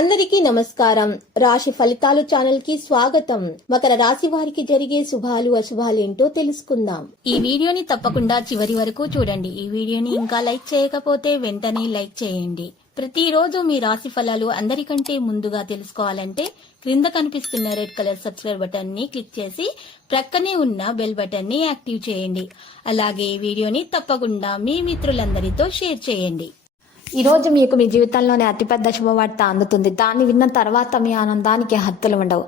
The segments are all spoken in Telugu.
అందరికీ నమస్కారం. రాశి ఫలితాలు ఛానల్ కి స్వాగతం. మకర రాశి వారికి జరిగే శుభాలు అశుభాలు ఏంటో తెలుసుకుందాం. ఈ వీడియోని తప్పకుండా చివరి వరకు చూడండి. ఈ వీడియోని ఇంకా లైక్ చేయకపోతే వెంటనే లైక్ చేయండి. ప్రతిరోజు మీ రాశి ఫలాలు అందరికంటే ముందుగా తెలుసుకోవాలంటే క్రింద కనిపిస్తున్న రెడ్ కలర్ సబ్స్క్రైబ్ బటన్ ని క్లిక్ చేసి ప్రక్కనే ఉన్న బెల్ బటన్ ని యాక్టివ్ చేయండి. అలాగే ఈ వీడియోని తప్పకుండా మీ మిత్రులందరితో షేర్ చేయండి. ఈ రోజు మీకు మీ జీవితంలోనే అతిపెద్ద శుభవార్త అందుతుంది. దాన్ని విన్న తర్వాత మీ ఆనందానికి హద్దులు ఉండవు.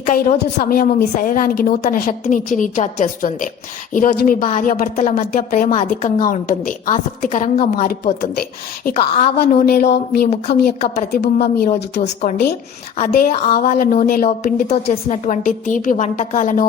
ఇక ఈ రోజు సమయము మీ శరీరానికి నూతన శక్తిని ఇచ్చి రీఛార్జ్ చేస్తుంది. ఈ రోజు మీ భార్య భర్తల మధ్య ప్రేమ అధికంగా ఉంటుంది, ఆసక్తికరంగా మారిపోతుంది. ఇక ఆవ నూనెలో మీ ముఖం యొక్క ప్రతిబింబం ఈ రోజు చూసుకోండి. అదే ఆవాల నూనెలో పిండితో చేసినటువంటి తీపి వంటకాలను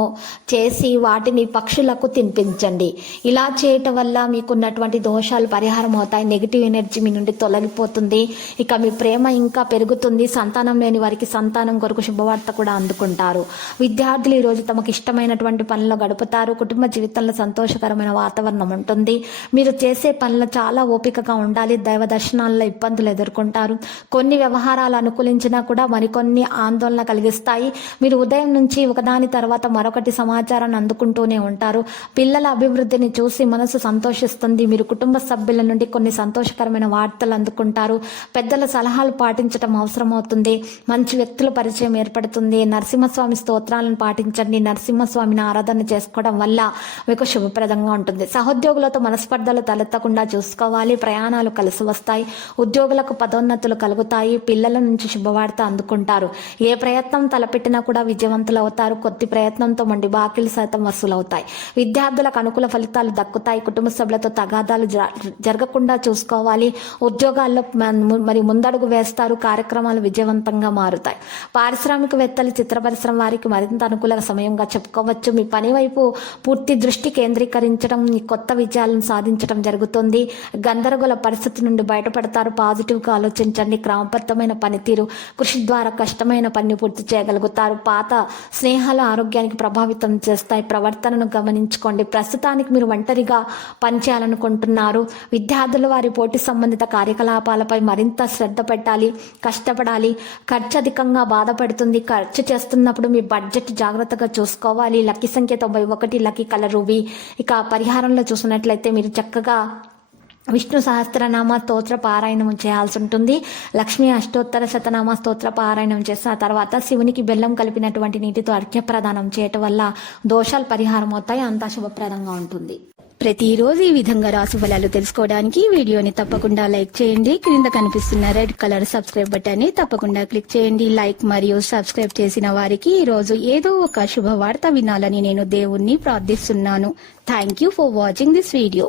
చేసి వాటిని పక్షులకు తినిపించండి. ఇలా చేయటం వల్ల మీకున్నటువంటి దోషాలు పరిహారం అవుతాయి. నెగిటివ్ ఎనర్జీ మీ నుండి తొలగిపోతుంది. ఇక మీ ప్రేమ ఇంకా పెరుగుతుంది. సంతానం లేని వారికి సంతానం కొరకు శుభవార్త కూడా అందుకుంటారు. విద్యార్థులు ఈ రోజు తమకు ఇష్టమైనటువంటి పనులు గడుపుతారు. కుటుంబ జీవితంలో సంతోషకరమైన వాతావరణం ఉంటుంది. మీరు చేసే పనులు చాలా ఓపికగా ఉండాలి. దైవ దర్శనాల్లో ఇబ్బందులు ఎదుర్కొంటారు. కొన్ని వ్యవహారాలు అనుకూలించినా కూడా మరికొన్ని ఆందోళన కలిగిస్తాయి. మీరు ఉదయం నుంచి ఒకదాని తర్వాత మరొకటి సమాచారాన్ని అందుకుంటూనే ఉంటారు. పిల్లల అభివృద్ధిని చూసి మనసు సంతోషిస్తుంది. మీరు కుటుంబ సభ్యుల నుండి కొన్ని సంతోషకరమైన వార్తలు అందుకుంటారు. పెద్దల సలహాలు పాటించడం అవసరమవుతుంది. మంచి వ్యక్తుల పరిచయం ఏర్పడుతుంది. నరసింహస్వామి స్తోత్రాలను పాటించండి. నరసింహస్వామిని ఆరాధన చేసుకోవడం వల్ల మీకు శుభప్రదంగా ఉంటుంది. సహోద్యోగులతో మనస్పర్ధలు తలెత్తకుండా చూసుకోవాలి. ప్రయాణాలు కలిసి వస్తాయి. ఉద్యోగులకు పదోన్నతులు కలుగుతాయి. పిల్లల నుంచి శుభవార్త అందుకుంటారు. ఏ ప్రయత్నం తలపెట్టినా కూడా విజయవంతులు అవుతారు. కొద్ది ప్రయత్నంతో మండి బాకీలు సైతం వసూలవుతాయి. విద్యార్థులకు అనుకూల ఫలితాలు దక్కుతాయి. కుటుంబ సభ్యులతో తగాదాలు జరగకుండా చూసుకోవాలి. ఉద్యోగాల్లో మరి ముందడుగు వేస్తారు. కార్యక్రమాలు విజయవంతంగా మారుతాయి. పారిశ్రామికవేత్తలు, చిత్ర పరిశ్రమ వారికి మరింత అనుకూల సమయంగా చెప్పుకోవచ్చు. మీ పని వైపు పూర్తి దృష్టి కేంద్రీకరించడం, కొత్త విజయాలను సాధించడం జరుగుతుంది. గందరగోళ పరిస్థితి నుండి బయటపడతారు. పాజిటివ్గా ఆలోచించండి. క్రమబద్ధమైన పనితీరు, కృషి ద్వారా కష్టమైన పని పూర్తి చేయగలుగుతారు. పాత స్నేహాలు ఆరోగ్యానికి ప్రభావితం చేస్తాయి. ప్రవర్తనను గమనించుకోండి. ప్రస్తుతానికి మీరు ఒంటరిగా పనిచేయాలనుకుంటున్నారు. విద్యార్థులు వారి పోటీ సంబంధిత కార్యకలాపాలపై మరింత శ్రద్ధ పెట్టాలి, కష్టపడాలి. ఖర్చు అధికంగా బాధపడుతుంది. ఖర్చు చేస్తున్నప్పుడు మీ బడ్జెట్ జాగ్రత్తగా చూసుకోవాలి. లక్కీ సంఖ్య 91, లక్కీ కలర్ రూబీ. ఇక పరిహారంలో చూసినట్లయితే మీరు చక్కగా విష్ణు సహస్రనామ స్తోత్ర పారాయణం చేయాల్సి ఉంటుంది. లక్ష్మీ అష్టోత్తర శతనామ స్తోత్ర పారాయణం చేసిన తర్వాత శివునికి బెల్లం కలిపినటువంటి నీటితో అర్ఘ్యప్రదానం చేయటం వల్ల దోషాలు పరిహారం అవుతాయి. అంతా శుభప్రదంగా ఉంటుంది. ప్రతిరోజు ఈ విధంగా రాశి ఫలాలు తెలుసుకోవడానికి వీడియోని తప్పకుండా లైక్ చేయండి. క్రింద కనిపిస్తున్న రెడ్ కలర్ సబ్స్క్రైబ్ బటన్ ని తప్పకుండా క్లిక్ చేయండి. లైక్ మరియు సబ్స్క్రైబ్ చేసిన వారికి ఈ రోజు ఏదో ఒక శుభవార్త వినాలని నేను దేవుణ్ణి ప్రార్థిస్తున్నాను. Thank you for watching this video.